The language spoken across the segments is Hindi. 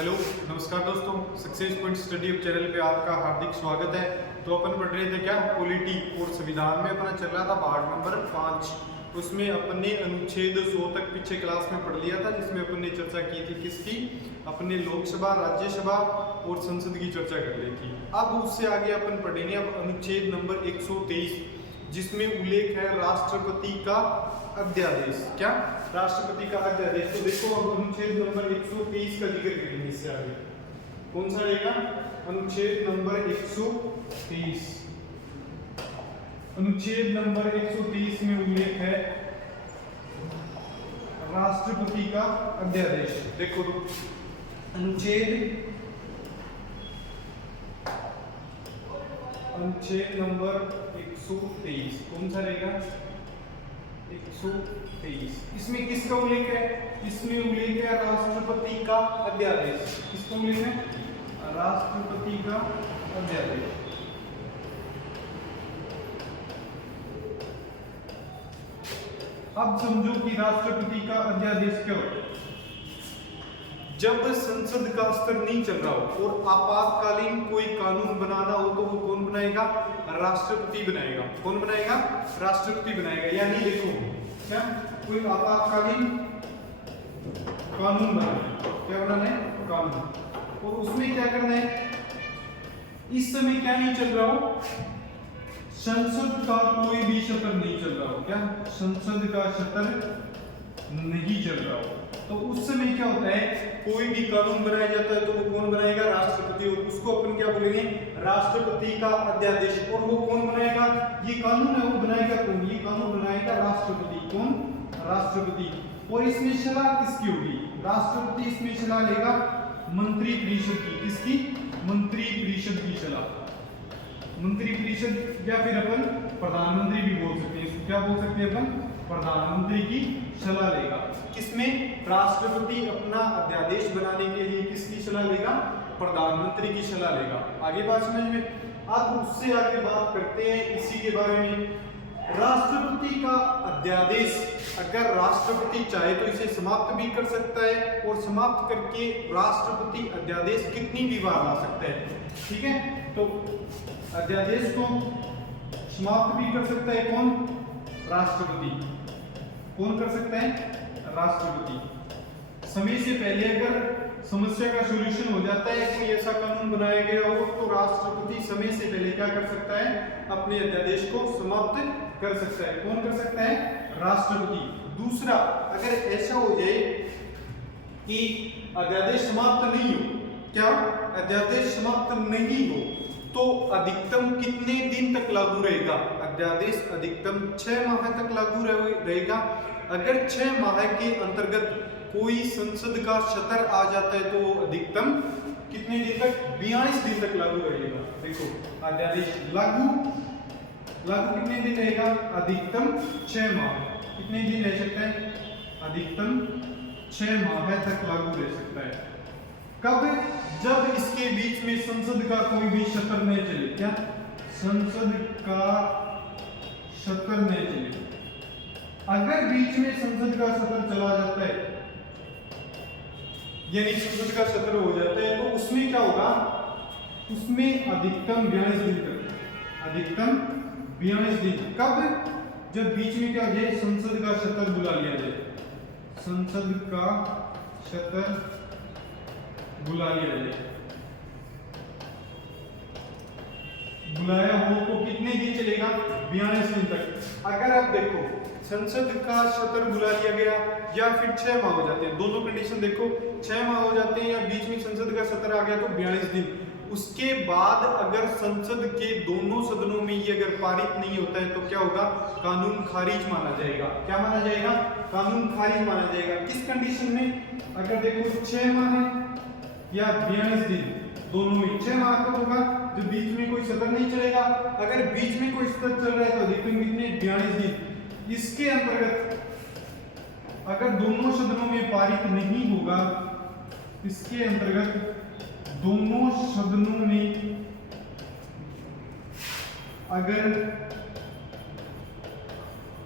हेलो नमस्कार दोस्तों, success point study up channel पे आपका हार्दिक स्वागत है। तो अपन पढ़ रहे थे क्या, पॉलिटी और संविधान में अपना चल रहा था पार्ट नंबर 5। उसमें अपने अनुच्छेद 100 तक पीछे क्लास में पढ़ लिया था, जिसमें अपन ने चर्चा की थी किसकी, अपने लोकसभा, राज्यसभा और संसद की चर्चा कर ली थी। अब उससे आगे अपन पढ़ेंगे अब अनुच्छेद नंबर 123, जिसमें उल्लेख है राष्ट्रपति का अध्यादेश। क्या, राष्ट्रपति का अध्यादेश। तो देखो अब अनुच्छेद नंबर 123 का जिक्र करेंगे इससे आगे। कौन सा रहेगा? अनुच्छेद नंबर 123। अनुच्छेद नंबर 130 में उल्लेख है राष्ट्रपति का अध्यादेश। देखो तो अनुच्छेद नंबर 123 कौन सा रहेगा? 123। इसमें किसका उल्लेख है? इसमें उल्लेख है राष्ट्रपति का अध्यादेश। किसका उल्लेख है? राष्ट्रपति का अध्यादेश। अब समझो कि राष्ट्रपति का अध्यादेश क्या होता है। जब संसद का स्तर नहीं चल रहा हो और आपातकालीन कोई कानून बनाना हो तो वो कौन बनाएगा? राष्ट्रपति बनाएगा। कौन बनाएगा? राष्ट्रपति बनाएगा। यानी देखो क्या, कोई आपातकालीन कानून बनाना है। क्या बनाना है? कानून। और उसमें क्या करना है? इस समय क्या नहीं चल रहा हो? संसद का कोई भी सत्र नहीं चल रहा हो। क्या, संसद का सत्र नहीं चल रहा हो तो उस समय क्या होता है, कोई भी कानून बनाया जाता है तो वो कौन बनाएगा? राष्ट्रपति। और उसको अपन क्या बोलेंगे? राष्ट्रपति का अध्यादेश। और वो कौन बनाएगा? ये कानून है वो बनाएगा कौन? ये कानून बनाएगा राष्ट्रपति। कौन? राष्ट्रपति। और इसमें सलाह किसकी होगी? राष्ट्रपति इसमें सलाह लेगा मंत्रिपरिषद की। किसकी? मंत्रिपरिषद की सलाह। मंत्रिपरिषद या फिर अपन प्रधानमंत्री भी बोल सकते हैं। इसको क्या बोल सकते हैं अपन? प्रधानमंत्री की सलाह लेगा। किसमें? राष्ट्रपति अपना अध्यादेश बनाने के लिए किसकी सलाह लेगा? प्रधानमंत्री की सलाह लेगा। आगे बात समझ में? अब उससे आगे बात करते हैं इसी के बारे में। राष्ट्रपति का अध्यादेश अगर राष्ट्रपति चाहे तो इसे समाप्त भी कर सकता है और समाप्त करके राष्ट्रपति अध्यादेश कितनी भी बार ला सकता है। ठीक है, तो अध्यादेश को समाप्त भी कर सकता है कौन? राष्ट्रपति। कौन कर सकता है? राष्ट्रपति। समय से पहले अगर समस्या का सॉल्यूशन हो जाता है, कोई ऐसा कानून बनाया गया हो तो राष्ट्रपति समय से पहले क्या कर सकता है? अपने अध्यादेश को समाप्त कर सकता है। कौन कर सकता है? राष्ट्रपति। दूसरा, अगर ऐसा हो जाए कि अध्यादेश समाप्त नहीं हो, क्या अध्यादेश समाप्त नहीं हो तो अधिकतम कितने दिन तक लागू रहेगा? अध्यादेश अधिकतम 6 माह तक लागू रहेगा। अगर 6 माह के अंतर्गत कोई संसद का सत्र आ जाता है तो वो अधिकतम कितने दिन तक? 42 दिन तक लागू रहेगा। देखो अध्यादेश लागू कितने दिन रहेगा? अधिकतम 6 माह। कितने दिन रह सकता है? अधिकतम 6 माह तक लागू रह सकता है। कब? जब इसके बीच में संसद का कोई भी सत्र नहीं चले। क्या? संसद का सत्र नहीं चले। अगर बीच में संसद का सत्र चला जाता है, यानी संसद का सत्र हो जाता है, तो उसमें क्या होगा? उसमें अधिकतम 42 दिन तक। अधिकतम 42 दिन। कब? जब बीच में क्या हो जाए? संसद का सत्र बुला लिया जाए। संसद का सत्र बुला लिया जाए। बुलाया हो तो कितने दिन चलेगा? 42 दिन तक। अगर आप देखो संसद का सत्र बुला लिया गया या फिर 6 माह हो जाते हैं, दोनों कंडीशन देखो, 6 माह हो जाते हैं या बीच में संसद का सत्र आ गया तो 42 दिन। उसके बाद अगर संसद के दोनों सदनों में ये अगर पारित नहीं होता है तो क्या होगा? कानून खारिज माना जाएगा। क्या माना जाएगा? कानून खारिज माना जाएगा। किस कंडीशन में? अगर देखो 6 माह है या 42 दिन, दोनों में 6 माह कब होगा? जब बीच में कोई सत्र नहीं चलेगा। अगर बीच में कोई सत्र चल रहा है तो अधिकतम कितने? 42 दिन। इसके अंतर्गत अगर दोनों सदनों में पारित नहीं होगा, इसके अंतर्गत दोनों सदनों में अगर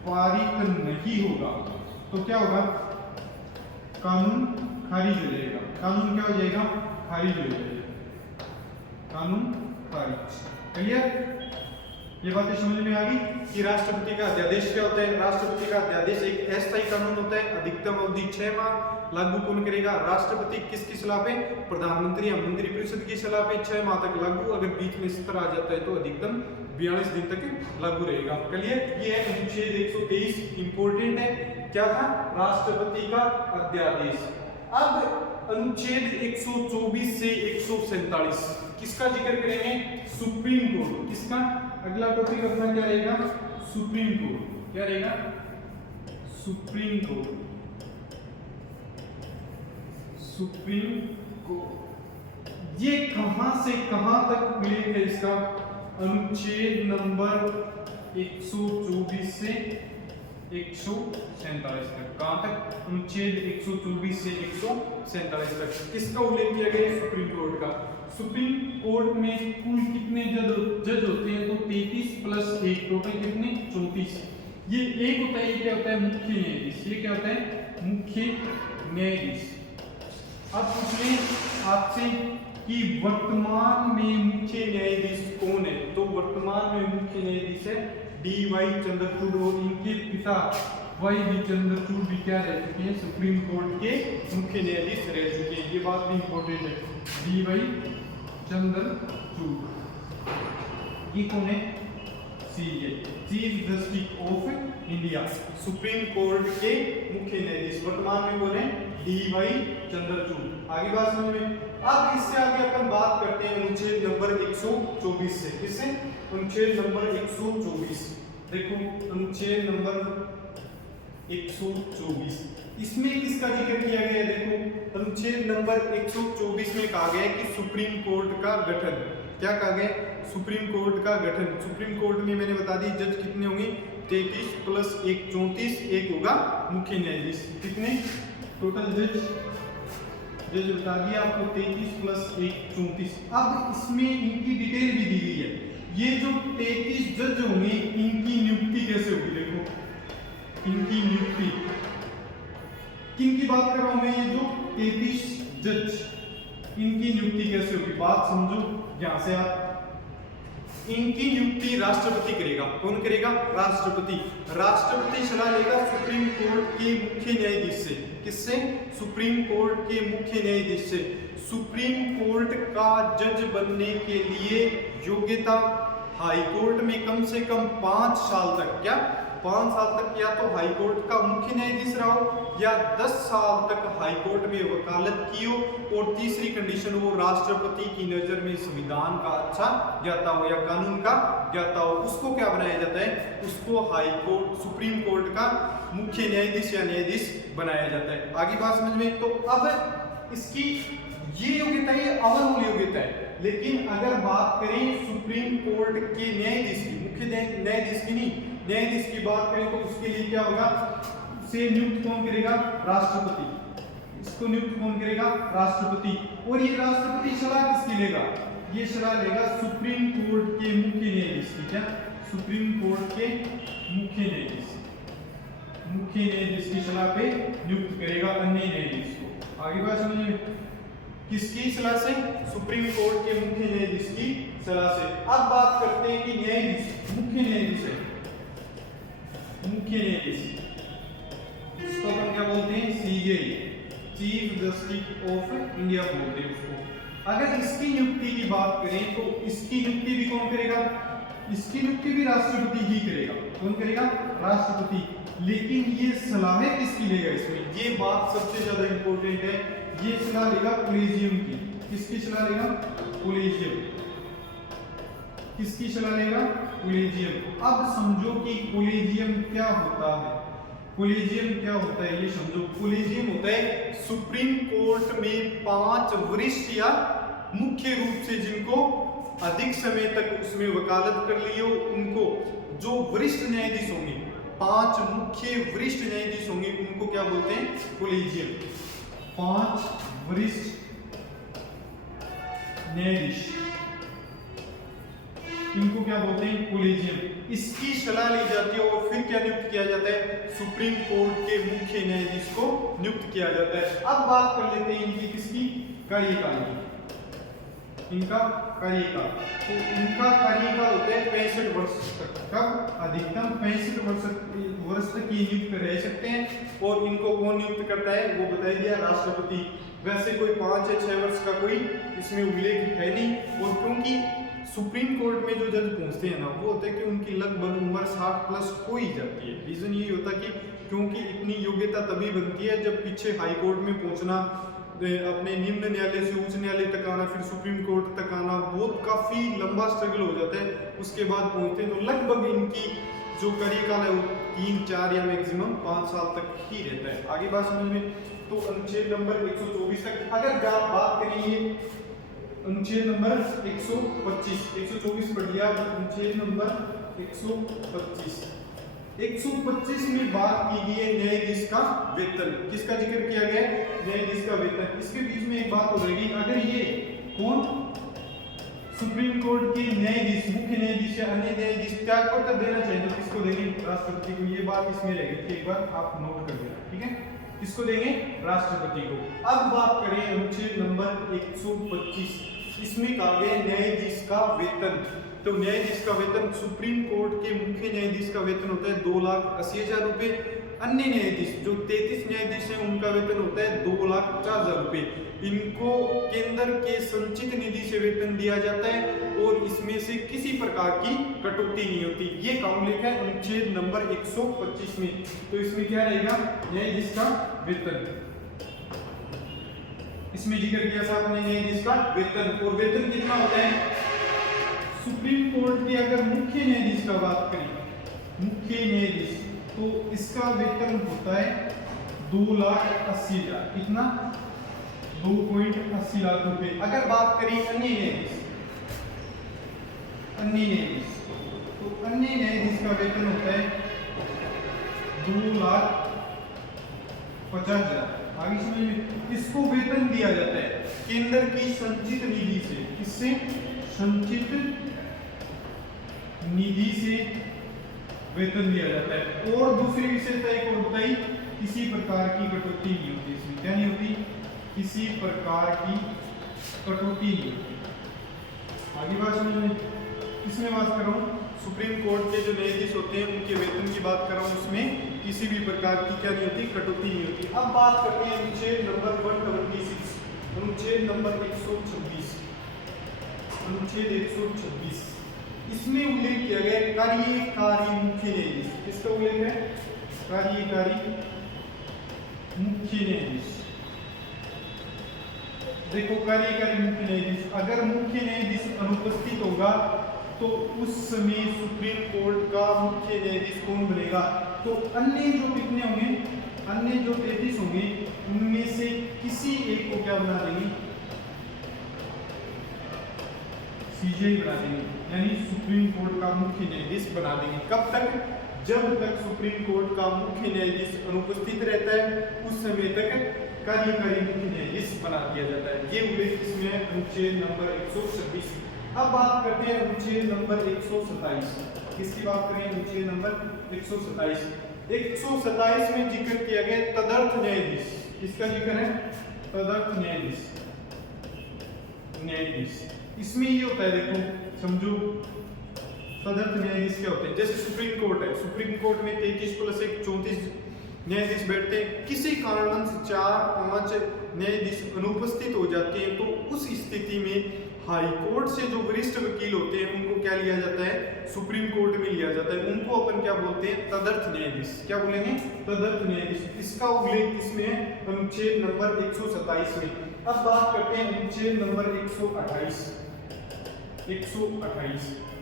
पारित नहीं होगा तो क्या होगा? कानून खारिज हो जाएगा। कानून क्या हो जाएगा? खारिज हो जाएगा, कानून खारिज। क्लियर? ये बातें समझ में आ गई कि राष्ट्रपति का अध्यादेश क्या होता है। राष्ट्रपति का अध्यादेश एक अस्थायी कानून होता है, अधिकतम अवधि 6 माह। लागू कौन करेगा? राष्ट्रपति। किसकी सलाह पे? प्रधानमंत्री या मंत्रिपरिषद की सलाह पे 6 माह तक लागू। अगर बीच में सत्र आ जाता है तो अधिकतम 42 दिन तक लागू रहेगा। क्लियर? ये है अनुच्छेद 123, इंपॉर्टेंट है। क्या था? राष्ट्रपति का अध्यादेश। अब अनुच्छेद 124 से 147 किसका जिक्र करेंगे? Supreme court. किसका? अगला टॉपिक अपना क्या रहेगा? Supreme court. क्या रहेगा? Supreme court. सुप्रीम कोर्ट ये कहां से कहां तक उल्लेख है इसका? अनुच्छेद नंबर 124 से 147 तक। कहां तक? अनुच्छेद 124 से 147 तक किसका उल्लेख किया गया है? सुप्रीम कोर्ट का। सुप्रीम कोर्ट में कुल कितने जज होते हैं? तो 33 प्लस 1 टोटल कितने? 34। ये एक होता है, ये क्या होता है? मुख्य न्यायाधीश। ये क्या होता है? मुख्य न्यायाधीश। अब पूछें आपसे कि वर्तमान में मुख्य न्यायाधीश कौन है? तो वर्तमान में मुख्य न्यायाधीश है डी.वाई. चंद्रचूड़ और इनके पिता वाई.डी. चंद्रचूड़ भी क्या रह चुके हैं? सुप्रीम कोर्ट के मुख्य न्यायाधीश रह चुके हैं। ये बात भी इंपॉर्टेंट है। डी.वाई. चंद्रचूड़ ये कौन है? CJ, chief justice of India. Supreme court के मुख्य न्यायाधीश वर्तमान में कौन है? डी.वाई. चंद्रचूड़। आगे बात समझ में? अब इससे आगे अपन बात करते हैं अनुच्छेद नंबर 124 से। किससे? अनुच्छेद नंबर 124। देखो अनुच्छेद नंबर 124 इसमें किसका जिक्र किया गया है? देखो अनुच्छेद नंबर 124 में कहा गया है कि सुप्रीम कोर्ट का गठन। क्या कहा गया? सुप्रीम कोर्ट का गठन। सुप्रीम कोर्ट में मैंने बता दी जज कितने होंगे? 33 प्लस 1 34, एक होगा मुख्य न्यायाधीश। कितने टोटल जज बता दिया आपको? 33 प्लस 1 34। अब इसमें इनकी डिटेल भी दी गई है। ये जो 33 जज होंगे इनकी नियुक्ति कैसे होगी? देखो इनकी नियुक्ति किनकी बात कर रहा हूं मैं? ये जो 33 जज इनकी नियुक्ति कैसे होगी? बात समझो यहां से आप। इनकी नियुक्ति राष्ट्रपति करेगा। कौन करेगा? राष्ट्रपति। राष्ट्रपति सलाह लेगा सुप्रीम कोर्ट के मुख्य न्यायाधीश से। किससे? सुप्रीम कोर्ट के मुख्य न्यायाधीश से। सुप्रीम कोर्ट का जज बनने के लिए योग्यता हाई कोर्ट में कम से कम 5 साल तक, क्या 5 साल तक या तो हाई कोर्ट का मुख्य न्यायाधीश रहा हो या 10 साल तक हाई कोर्ट में वकालत की हो, और तीसरी कंडीशन वो राष्ट्रपति की नजर में संविधान का अच्छा ज्ञाता हो या कानून का ज्ञाता हो। उसको क्या बनाया जाता है? उसको हाई कोर्ट सुप्रीम कोर्ट का मुख्य न्यायाधीश या न्यायाधीश बनाया जाता है। आगे बात समझ में? तो अब इसकी ये योग्यता ये ओवरऑल योग्यता है। लेकिन अगर बात करें सुप्रीम कोर्ट के न्यायाधीश की, मुख्य न्यायाधीश की नहीं, न्यायाधीश की बात करें तो उसके लिए क्या होगा? से नियुक्त कौन करेगा? राष्ट्रपति। इसको नियुक्त कौन करेगा? राष्ट्रपति। और ये राष्ट्रपति सलाह किसकी लेगा? ये सलाह लेगा सुप्रीम कोर्ट के मुख्य न्यायाधीश की। क्या? सुप्रीम कोर्ट के मुख्य न्यायाधीश की सलाह पे नियुक्त करेगा अन्य न्यायाधीश को। आगे बात समझिए किसकी सलाह से? सुप्रीम कोर्ट के मुख्य न्यायाधीश की सलाह से। अब बात करते हैं कि न्यायाधीश मुख्य न्यायाधीश है। मुख्य न्यायाधीश इसको हम क्या बोलते हैं? सीजे, चीफ जस्टिस ऑफ इंडिया बोलते हैं उसको। अगर इसकी नियुक्ति की बात करें तो इसकी नियुक्ति भी कौन करेगा? इसकी नियुक्ति भी राष्ट्रपति ही करेगा। कौन करेगा? राष्ट्रपति। लेकिन ये सलाहें किसकी लेगा इसमें? ये बात सबसे ज्यादा इंपॉर्टेंट है। ये सलाह लेगा कोलेजियम की। किसकी सलाह लेगा? कोलेजियम। किसकी सलाह लेगा? कोलेजियम। अब समझो कि कोलेजियम क्या होता है। कोलेजियम क्या होता है ये समझो। कोलेजियम होता है सुप्रीम कोर्ट में 5 वरिष्ठ या मुख्य रूप से जिनको अधिक समय तक उसमें वकालत कर ली हो, उनको जो वरिष्ठ न्यायाधीश होंगे, 5 मुख्य वरिष्ठ न्यायाधीश होंगे, उनको क्या बोलते हैं? कोलेजियम। 5 वरिष्ठ न्यायाधीश इनको क्या बोलते हैं, कोलेजियम। इसकी सलाह ली जाती है और फिर क्या नियुक्त किया जाता है, सुप्रीम कोर्ट के मुख्य न्यायाधीश को नियुक्त किया जाता है। अब बात कर लेते हैं इनकी किसकी, कार्यकाल की, इनका कार्यकाल। तो इनका कार्यकाल होता है 65 वर्ष तक। कब, अधिकतम 65 वर्ष तक ये नियुक्त रह सकते हैं। और इनको कौन नियुक्त करता है, वो बता दिया, राष्ट्रपति। वैसे कोई 5 या 6 वर्ष का कोई इसमें उल्लेख है नहीं। और क्योंकि सुप्रीम कोर्ट में जो जज पहुंचते हैं ना, वो होता है कि उनकी लगभग उम्र 60 प्लस हो ही जाती है। रीजन ये होता है कि क्योंकि इतनी योग्यता तभी बनती है जब पीछे हाई कोर्ट में पहुंचना, अपने निम्न न्यायालय से उच्च न्यायालय तक आना, फिर सुप्रीम कोर्ट तक आना, बहुत काफी लंबा स्ट्रगल हो जाता है। उसके बाद पहुंचते हैं। तो लगभग इनकी जो कार्यकाल है वो 3, 4 या मैक्सिमम 5 साल तक ही रहता है। आगे बात समझ में। तो अनुच्छेद नंबर 124 तक अगर बात करेंगे, अनुच्छेद नंबर 124 पढ़ लिया। अनुच्छेद नंबर 125 में बात की गई है न्यायाधीश का वेतन। किसका जिक्र किया गया है, न्यायाधीश का वेतन। इसके बीच में एक बात हो रहेगी, अगर ये कौन, सुप्रीम कोर्ट के न्यायाधीश, मुख्य न्यायाधीश या अन्य न्यायाधीश त्यागपत्र देना चाहिए तो किसको देंगे, राष्ट्रपति को। ये बात इसमें रहेगी, एक बार आप नोट कर लेना, ठीक है। किसको देंगे, राष्ट्रपति को। अब बात करें अनुच्छेद नंबर 125, इसमें कहा गया न्यायाधीश का वेतन। तो न्यायाधीश का वेतन, सुप्रीम कोर्ट के मुख्य न्यायाधीश का वेतन होता है 2,80,000 रुपए। अन्य न्यायाधीश जो 33 न्यायाधीश हैं उनका वेतन होता है 2,50,000 रुपए। इनको केंद्र के संचित निधि से वेतन दिया जाता है और इसमें से किसी प्रकार की कटौती नहीं होती। ये का उल्लेख है अनुच्छेद नंबर 125 में। तो इसमें क्या रहेगा, न्यायाधीश का वेतन। इसमें जिक्र किया था अपने न्यायाधीश का वेतन। और वेतन कितना होता है, सुप्रीम कोर्ट के अगर मुख्य न्यायाधीश का बात करें, मुख्य न्यायाधीश, तो इसका वेतन होता है 2,80,000। कितना, 2.80 लाख रुपए। अगर बात करें अन्य न्यायाधीश, तो अन्य न्यायाधीश का वेतन होता है 2,50,000। आगे समझ में। इसको वेतन दिया जाता है केंद्र की संचित निधि से। किससे, संचित निधि से वेतन दिया जाता है। और दूसरी विशेषता एक और बताई, किसी प्रकार की कटौती नहीं होती इसमें। क्या नहीं होती, किसी प्रकार की कटौती नहीं होती। आगे बात समझ में। किसमें बात कर रहा हूँ, सुप्रीम कोर्ट के जो न्यायाधीश होते हैं उनके वेतन की बात कर रहा हूँ। उसमें किसी भी प्रकार की क्या नहीं होती, कटौती नहीं होती। अब बात करते हैं अनुच्छेद नंबर 126, अनुच्छेद नंबर 126, अनुच्छेद 126। इसमें उल्लेख किया गया कार्यकारी मुख्य न्यायाधीश। किसका उल्लेख है, कार्यकारी मुख्य न्यायाधीश। देखो, कार्यकारी मुख्य न्यायाधीश, अगर मुख्य न्यायाधीश अनुपस्थित होगा तो उस समय सुप्रीम कोर्ट का मुख्य न्यायाधीश कौन बनेगा, तो अन्य जो कितने होंगे, अन्य जो 33 होंगे उनमें से किसी एक को क्या बना देंगे, सीजेआई बना देंगे, यानी सुप्रीम कोर्ट का मुख्य न्यायाधीश बना देंगे। कब तक, जब तक सुप्रीम कोर्ट का मुख्य न्यायाधीश अनुपस्थित रहता है उस समय तक कार्यकारी मुख्य न्यायाधीश बना दिया जाता है। ये उल्लेख इसमें है अनुच्छेद नंबर 126। अब बात करते हैं अनुच्छेद नंबर 127। किसकी बात करें, अनुच्छेद नंबर 127। 127 में जिक्र किया गया तदर्थ न्यायाधीश। किसका जिक्र है, तदर्थ न्यायाधीश। इसमें ये होता है, देखो समझो, तदर्थ न्यायाधीश क्या होते हैं, जैसे सुप्रीम कोर्ट है, सुप्रीम कोर्ट में 33 + 1 34 न्यायाधीश बैठते हैं। किसी कारणवश 4-5 न्यायाधीश अनुपस्थित हो जाते हैं तो उस स्थिति में हाई कोर्ट से जो वरिष्ठ वकील होते हैं उनको क्या लिया जाता है, सुप्रीम कोर्ट में लिया जाता है। उनको अपन क्या बोलते हैं, तदर्थ न्यायाधीश। क्या बोलेंगे, तदर्थ न्यायाधीश। इसका उल्लेख इसमें है अनुच्छेद नंबर 127 में। अब बात करते हैं अनुच्छेद नंबर 128।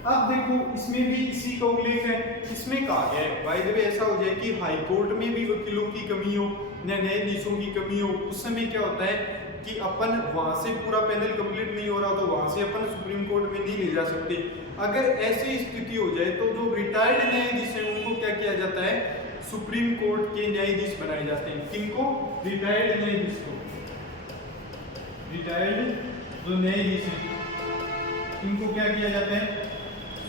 अब देखो, इसमें भी इसी का उल्लेख है। इसमें कहा गया है, बाय द वे ऐसा हो जाए कि हाई कोर्ट में भी वकीलों की कमी हो, न्यायाधीशों की कमी हो, उस समय क्या होता है कि अपन वहां से पूरा पैनल कंप्लीट नहीं हो रहा तो वहां से अपन सुप्रीम कोर्ट में नहीं ले जा सकते। अगर ऐसी स्थिति हो जाए तो जो रिटायर्ड न्यायाधीश हैं उनको क्या किया जाता है, सुप्रीम कोर्ट के न्यायाधीश बनाए जाते हैं। किनको, रिटायर्ड न्यायाधीश को। रिटायर्ड जो न्यायाधीश हैं इनको क्या किया जाता है,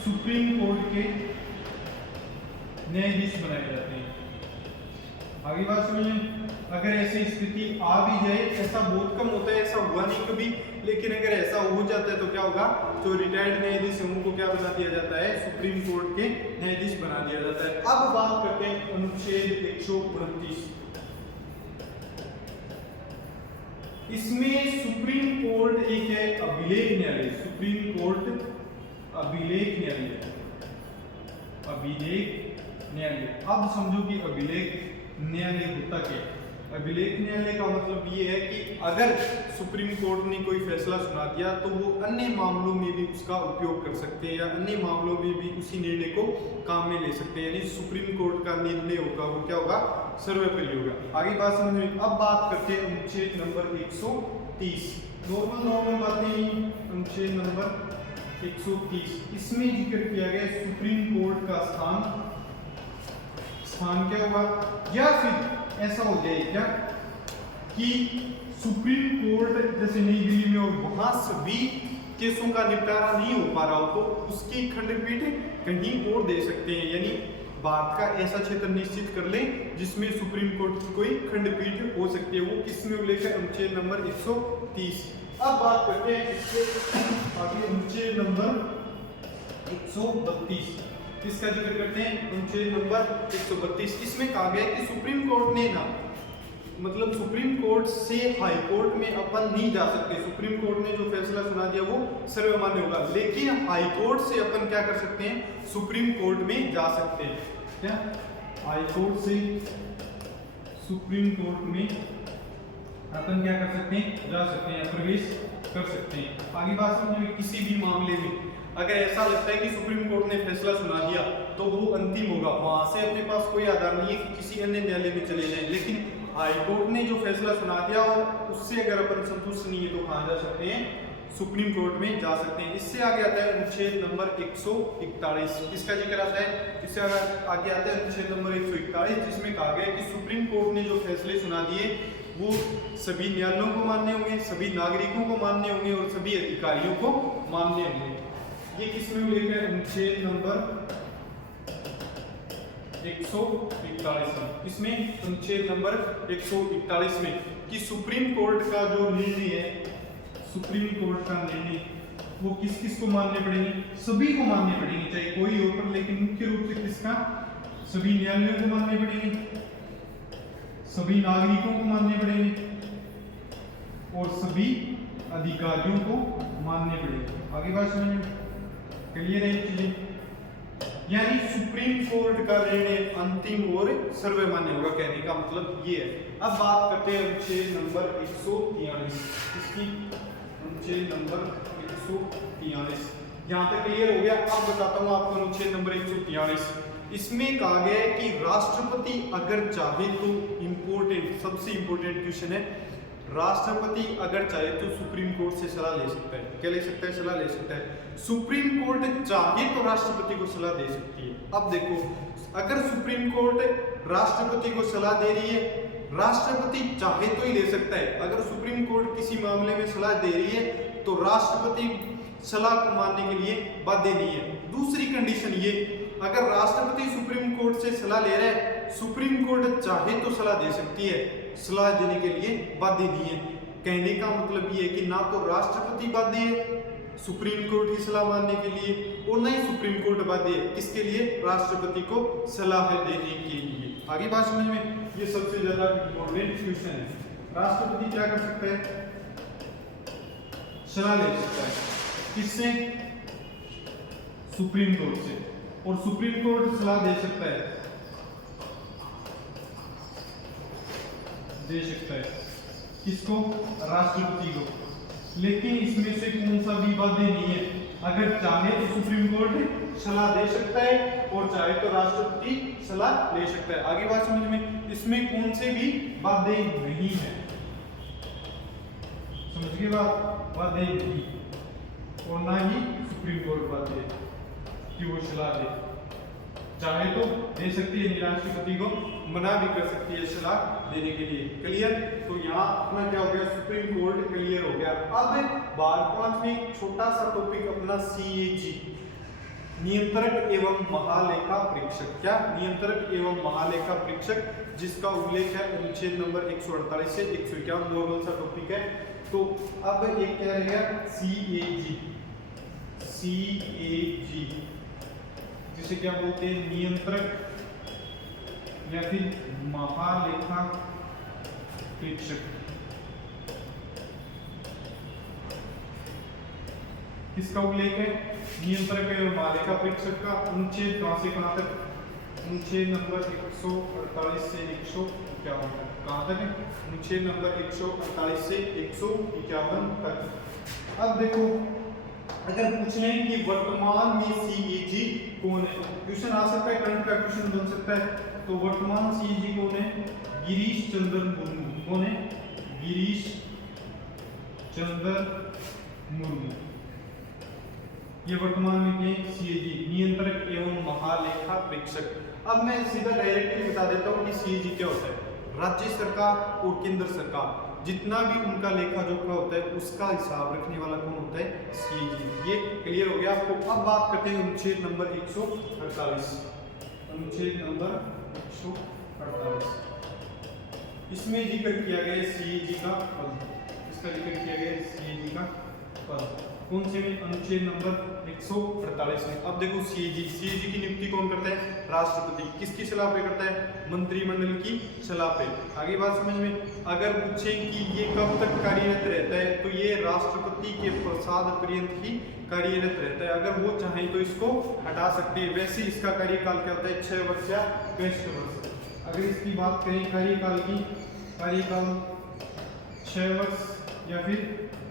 सुप्रीम कोर्ट के न्यायाधीश बनाए जाते हैं। आगे बात समझिए, अगर ऐसी स्थिति आ भी जाए, ऐसा बहुत कम होता है, ऐसा हुआ नहीं कभी, लेकिन अगर ऐसा हो जाता है तो क्या होगा, जो रिटायर्ड न्यायाधीश है उनको क्या बना दिया जाता है, सुप्रीम कोर्ट के न्यायाधीश बना दिया जाता है। अब बात करते हैं अनुच्छेद 129। इसमें सुप्रीम कोर्ट एक है अभिलेख न्यायालय, सुप्रीम कोर्ट अभिलेख न्यायालय, अभिलेख न्यायालय। अब समझो कि अभिलेख न्यायालय होता क्या है। अभिलेख न्यायालय का मतलब ये है कि अगर सुप्रीम कोर्ट ने कोई फैसला सुना दिया तो वो अन्य मामलों में भी उसका उपयोग कर सकते हैं, या अन्य मामलों में भी उसी निर्णय को काम में ले सकते हैं। यानी सुप्रीम कोर्ट का निर्णय होगा वो क्या होगा, सर्वोपरि होगा। आगे बात समझ में। अब बात करते हैं अनुच्छेद नंबर 130। नॉर्मल बातें, अनुच्छेद नंबर 130, इसमें जिक्र किया गया सुप्रीम कोर्ट का स्थान क्या होगा, या फिर ऐसा हो जाए क्या कि सुप्रीम कोर्ट जैसे नई दिल्ली में और वहां सभी केसों का निपटारा नहीं हो पा रहा हो तो उसकी खंडपीठ कहीं और दे सकते हैं। यानी भारत का ऐसा क्षेत्र निश्चित कर ले जिसमें सुप्रीम कोर्ट की कोई खंडपीठ हो सकती है। वो किसमें उल्लेख है, अनुच्छेद नंबर 130। अब बात करते हैं इसके आगे, अनुच्छेद नंबर 132, इसका जिक्र करते हैं। अनुच्छेद नंबर 132, इसमें कहा गया कि सुप्रीम कोर्ट ने ना, मतलब सुप्रीम कोर्ट से हाई कोर्ट में अपन नहीं जा सकते। सुप्रीम कोर्ट ने जो फैसला सुना दिया वो सर्वमान्य होगा, लेकिन हाई कोर्ट से अपन क्या कर सकते हैं, सुप्रीम कोर्ट में जा सकते हैं। क्या हाई कोर्ट से सुप्रीम कोर्ट में अपन क्या कर सकते हैं, जा सकते हैं, प्रवेश कर सकते हैं। आगे बात समझिए, किसी भी मामले में अगर ऐसा लगता है कि सुप्रीम कोर्ट ने फैसला सुना दिया तो वो अंतिम होगा, वहां से अपने पास कोई आधार नहीं है कि किसी अन्य न्यायालय में चले जाएं, लेकिन हाई कोर्ट ने जो फैसला सुना दिया और उससे अगर अपन संतुष्ट नहीं है तो कहां जा सकते हैं, सुप्रीम कोर्ट में जा सकते हैं। इससे आगे आता है अनुच्छेद नंबर 141, इसका जिक्र आता है। इससे आगे आता है अनुच्छेद नंबर 141, जिसमें कहा गया कि सुप्रीम कोर्ट ने जो फैसले सुना दिए वो सभी न्यायालयों को मान्य होंगे, सभी नागरिकों को मान्य होंगे और सभी अधिकारियों को मान्य होंगे। ये किसमें उल्लेख है, अनुच्छेद नंबर 141 में। इसमें अनुच्छेद नंबर 141 में कि सुप्रीम कोर्ट का जो निर्णय है, सुप्रीम कोर्ट का निर्णय वो किस किस को मानने पड़ेंगे, सभी को मानने पड़ेंगे, चाहे कोई हो पर, लेकिन मुख्य रूप से किसका, सभी न्यायालयों को मानने पड़ेंगे, सभी नागरिकों को मानने पड़ेंगे और सभी अधिकारियों को मानने पड़ेंगे। आगे बात समझ क्लियर है चीजें। यानी सुप्रीम कोर्ट का निर्णय अंतिम और सर्वमान्य होगा, कहने का मतलब ये है। अब बात करते हैं अनुच्छेद नंबर 143, इसकी अनुच्छेद नंबर 143 यहाँ तक क्लियर हो गया। अब बताता हूँ आपको अनुच्छेद नंबर 143। इसमें कहा गया है कि राष्ट्रपति अगर चाहे तो, इंपोर्टेंट, सबसे इंपोर्टेंट क्वेश्चन है, राष्ट्रपति अगर चाहे तो सुप्रीम कोर्ट से सलाह ले सकता है। क्या ले सकता है, सलाह ले सकता है। सुप्रीम कोर्ट चाहे तो राष्ट्रपति को सलाह दे सकती है। अब देखो, अगर सुप्रीम कोर्ट राष्ट्रपति को सलाह दे रही है, राष्ट्रपति चाहे तो ही ले सकता है। अगर सुप्रीम कोर्ट किसी मामले में सलाह दे रही है तो राष्ट्रपति सलाह को मानने के लिए बाध्य नहीं है। दूसरी कंडीशन ये, अगर राष्ट्रपति सुप्रीम कोर्ट से सलाह ले रहा है, सुप्रीम कोर्ट चाहे तो सलाह दे सकती है, सलाह देने के लिए बाध्य नहीं है। कहने का मतलब ये है कि ना तो राष्ट्रपति बाध्य है सुप्रीम कोर्ट की सलाह मानने के लिए, और ना ही सुप्रीम कोर्ट बाध्य है किसके लिए, राष्ट्रपति को सलाह देने के लिए। आगे बात समझ में, ये सबसे ज्यादा इंपॉर्टेंट क्वेश्चन है। राष्ट्रपति क्या कर सकता है, सलाह ले सकता है, किससे, सुप्रीम कोर्ट से, और सुप्रीम कोर्ट सलाह दे सकता है, किसको, राष्ट्रपति को। लेकिन इसमें से कौन सा भी बाध्य नहीं है। अगर चाहे तो सुप्रीम कोर्ट सलाह दे सकता है और चाहे तो राष्ट्रपति सलाह ले सकता है। आगे बात समझ में, इसमें कौन से भी बाध्य नहीं है, समझ गए बात, बाध्य नहीं, और ना ही सुप्रीम कोर्ट बाध्य है कि वो सलाह दे। चाहे तो दे सकती है, राष्ट्रपति को मना भी कर सकती है सलाह देने के लिए। क्लियर। तो यहाँ अपना क्या हो गया, सुप्रीम कोर्ट क्लियर हो गया। अब बार 5 में छोटा सा टॉपिक अपना CAG, नियंत्रक एवं महालेखा परीक्षक। क्या? नियंत्रक एवं महालेखा परीक्षक, जिसका उल्लेख है अनुच्छेद नंबर 148 से 151, नॉर्मल सा टॉपिक है। तो अब एक क्या रहेगा, CAG, जिसे क्या बोलते हैं, नियंत्रक या फिर महालेखा परीक्षक। किसका उल्लेख है? नियंत्रक एवं महालेखा परीक्षक का। अनुच्छेद कहां से कहां तक? अनुच्छेद नंबर 148 से 151 तक। कहां तक है? अनुच्छेद नंबर 148 से 151 तक। अब देखो, अगर पूछे कि वर्तमान में CAG कौन है, क्वेश्चन आ सकता है, करंट का क्वेश्चन बन सकता है। तो वर्तमान CAG कौन है? गिरीश चंद्र मुर्मू। कौन है? गिरीश चंद्र मुर्मू। ये वर्तमान में के CAG, नियंत्रक एवं महालेखा परीक्षक। अब मैं सीधा डायरेक्टली बता देता हूँ कि CAG क्या होता है। राज्य सरकार और केंद्र सरकार जितना भी उनका लेखा जोखा होता है उसका हिसाब रखने वाला कौन होता है? CAG। ये क्लियर हो गया आपको। अब बात करते हैं अनुच्छेद नंबर 148। अनुच्छेद नंबर 148, इसमें जिक्र किया गया है CAG का पद। इसका जिक्र किया गया है CAG का पद। कौन से में? अनुच्छेद नंबर 148 में। अब देखो, CAG की नियुक्ति कौन करता है? राष्ट्रपति। किसकी सलाह पे करता है? मंत्रिमंडल की सलाह पे। आगे बात समझ में। अगर पूछे कि ये कब तक कार्यरत रहता है, तो ये राष्ट्रपति के प्रसाद पर्यंत ही कार्यरत रहता है। अगर वो चाहें तो इसको हटा सकते हैं। वैसे इसका कार्यकाल क्या होता है? 6 वर्ष या 65 वर्ष। अगर इसकी बात करें कार्यकाल की, कार्यकाल 6 वर्ष या फिर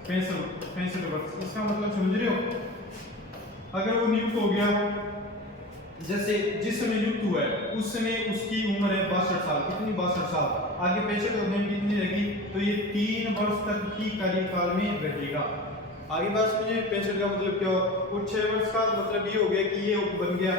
65 वर्ष। इसका मतलब समझ रहे हो? अगर वो नियुक्त हो गया, जैसे जिस समय नियुक्त हुआ है उस समय उसकी उम्र है 62 साल। कितनी? 62 साल। आगे 65 होने में कितनी रहेगी? तो ये 3 वर्ष तक की कार्यकाल में रहेगा। आगे बात समझिए, 65 का मतलब क्या? वो 6 वर्ष का मतलब ये हो गया कि ये बन गया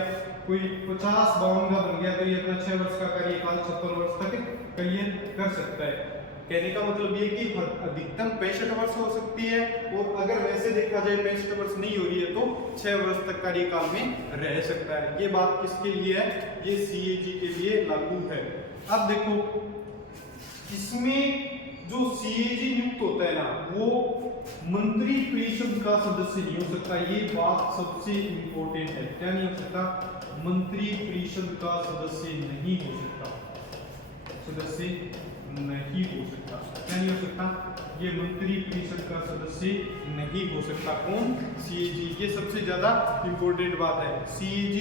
कोई 50-52 का बन गया, तो ये अपना 6 वर्ष का कार्यकाल 56 वर्ष तक क्लियर कर सकता है। कहने का मतलब ये कि अधिकतम 65 वर्ष हो सकती है, और अगर वैसे देखा जाए 65 वर्ष नहीं हो रही है तो 6 वर्ष तक कार्यकाल में रह सकता है। ये बात किसके लिए है? ये CAG के लिए लागू है। अब देखो, इसमें जो CAG नियुक्त होता है ना, वो मंत्री परिषद का सदस्य नहीं हो सकता। ये बात सबसे इंपॉर्टेंट है। क्या नहीं हो सकता? मंत्री परिषद का सदस्य नहीं हो सकता। सदस्य नहीं हो सकता। क्या नहीं हो सकता? ये मंत्री परिषद का सदस्य नहीं हो सकता। कौन? CAG। ये सबसे ज्यादा इंपॉर्टेंट बात है। CAG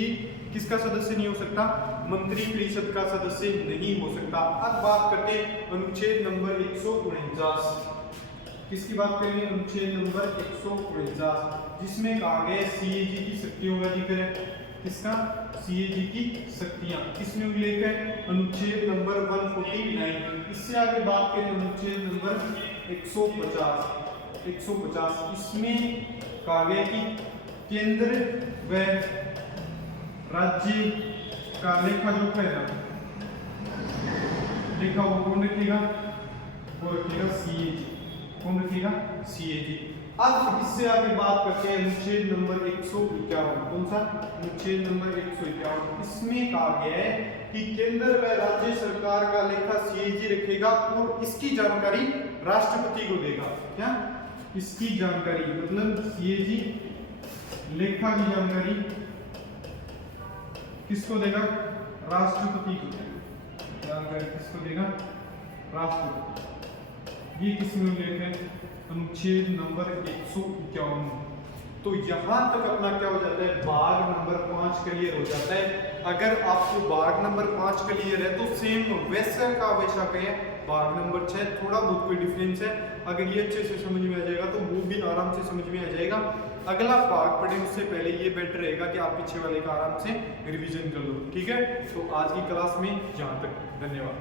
किसका सदस्य नहीं हो सकता? मंत्री परिषद का सदस्य नहीं हो सकता। अब बात करते हैं अनुच्छेद नंबर 149। किसकी बात करेंगे? अनुच्छेद नंबर 149, जिसमें कहा गया CAG की शक्तियों का जिक्र है। किसका? CAG की शक्तियां। किसमें उल्लेख है? अनुच्छेद नंबर 149। इससे आगे बात करें अनुच्छेद नंबर 150। इसमें कहा गया कि केंद्र व राज्य का लेखा जोखा है ना, लेखा वो कौन रखेगा? वो रखेगा CAG। कौन रखेगा? CAG। अब इससे आगे बात करते हैं अनुच्छेद नंबर 151। कौन सा? अनुच्छेद नंबर 151। इसमें कहा गया है कि केंद्र व राज्य सरकार का लेखा CAG रखेगा और इसकी जानकारी राष्ट्रपति को देगा। क्या? इसकी जानकारी मतलब CAG लेखा की जानकारी किसको देगा? राष्ट्रपति को। जानकारी किसको देगा? राष्ट्रपति। ये किसमें उल्लेख है? अनुच्छेद नंबर 151। तो यहां तक अपना क्या हो जाता है? भाग नंबर 5 क्लियर हो जाता है। अगर आपको भाग नंबर 5 क्लियर है तो सेम वैसा का वैसा कहे भाग नंबर 6, थोड़ा बहुत कोई डिफरेंस है। अगर ये अच्छे से समझ में आ जाएगा तो वो भी आराम से समझ में आ जाएगा। अगला भाग पढ़े उससे पहले ये बेटर रहेगा कि आप पीछे वाले का आराम से रिवीजन कर लो। ठीक है, तो आज की क्लास में यहाँ तक। धन्यवाद।